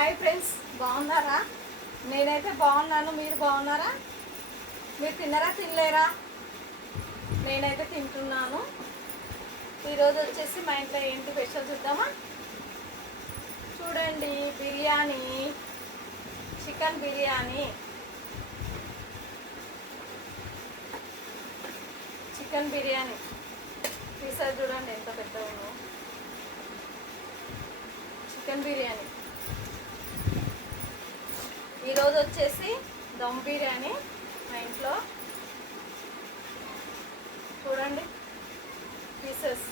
Hi friends, బాగున్నారా? నేనైతే బాగున్నాను. మీరు బాగున్నారా? మీరు తిన్నారా, తినలేరా? నేనైతే తింటున్నాను. ఈరోజు వచ్చేసి మా ఇంట్లో ఏంటి స్పెషల్ చూద్దామా? చూడండి, biryani, chicken biryani. Chicken biryani pieces చూడండి ఎంత పెద్దగా ఉందో. చికెన్ బిర్యానీ. ఈరోజు వచ్చేసి దమ్ బిర్యానీ మా ఇంట్లో. చూడండి పీసెస్.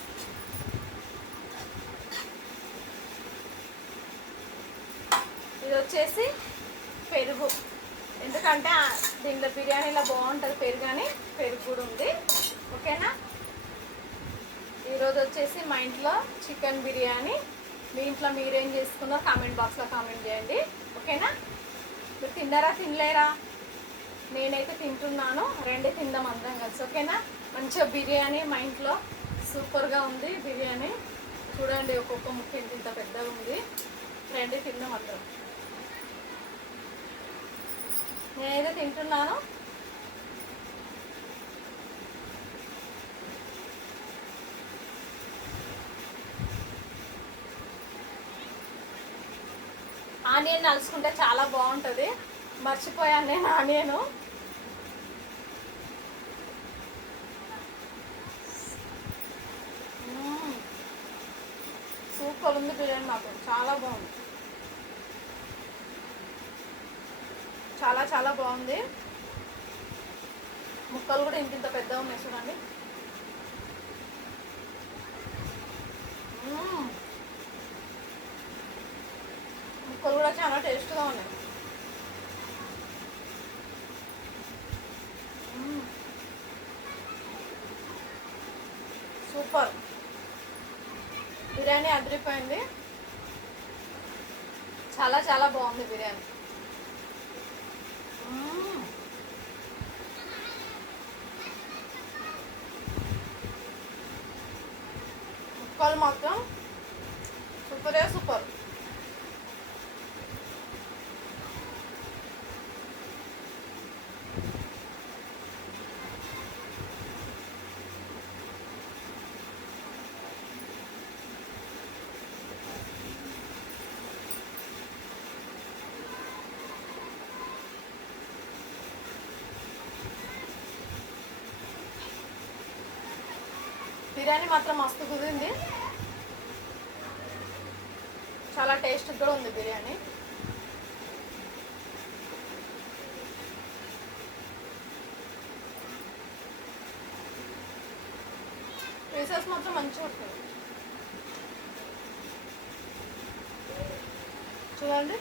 ఇది వచ్చేసి పెరుగు, ఎందుకంటే దీంట్లో బిర్యానీలో బాగుంటుంది పెరుగు అని పెరుగు కూడా ఉంది. ఓకేనా? ఈరోజు వచ్చేసి మా ఇంట్లో చికెన్ బిర్యానీ. మీ ఇంట్లో మీరేం చేసుకున్నారో కామెంట్ బాక్స్లో కామెంట్ చేయండి. ఓకేనా? మీరు తిన్నారా, తినలేరా? నేనైతే తింటున్నాను. రెండే తిందాం అందరం కలిసి. ఓకేనా? మంచిగా బిర్యానీ మా ఇంట్లో సూపర్గా ఉంది బిర్యానీ. చూడండి, ఒక్కొక్క ముక్క ఇంత పెద్దగా ఉంది. రెండే తిందాం అందరం. నేనైతే తింటున్నాను. ఆనియన్ నలుసుకుంటే చాలా బాగుంటుంది. మర్చిపోయాను నేను ఆనియను. సూపర్ ఉంది బిర్యానీ, మాకు చాలా బాగుంది. చాలా చాలా బాగుంది. ముక్కలు కూడా ఇంత పెద్దగా ఉన్నాయి చూడండి. ముక్కలు కూడా చాలా టేస్ట్గా ఉన్నాయి. సూపర్ బిర్యానీ, అదిరిపోయింది. చాలా చాలా బాగుంది బిర్యానీ. ముక్కలు మాత్రం సూపరే సూపర్. బిర్యానీ మాత్రం మస్తు కుదిరింది. చాలా టేస్ట్ కూడా ఉంది బిర్యానీ. పీసెస్ మాత్రం మంచిగా ఉంటుంది. చూడండి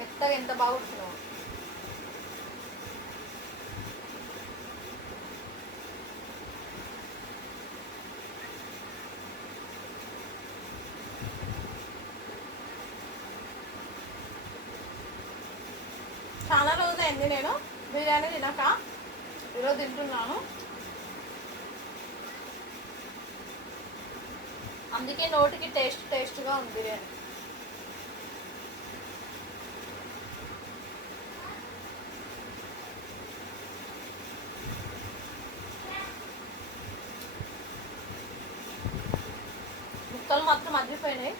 మెత్తగా ఎంత బాగుంటుందో. చాలా రోజులైంది నేను బిర్యానీ తినక. ఈరోజు తింటున్నాను, అందుకే నోటికి టేస్ట్గా ఉంది బిర్యానీ. ముక్కలు మాత్రం అదిరిపోయినాయి.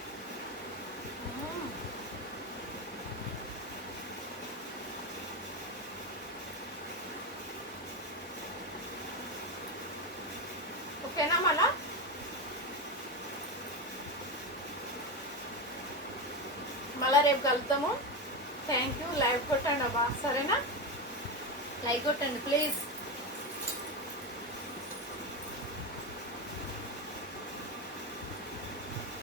ఓకేనా? మళ్ళా రేపు కలుద్దాము. Thank you. లైక్ కొట్టండి అబ్బా, సరేనా? లైక్ కొట్టండి ప్లీజ్.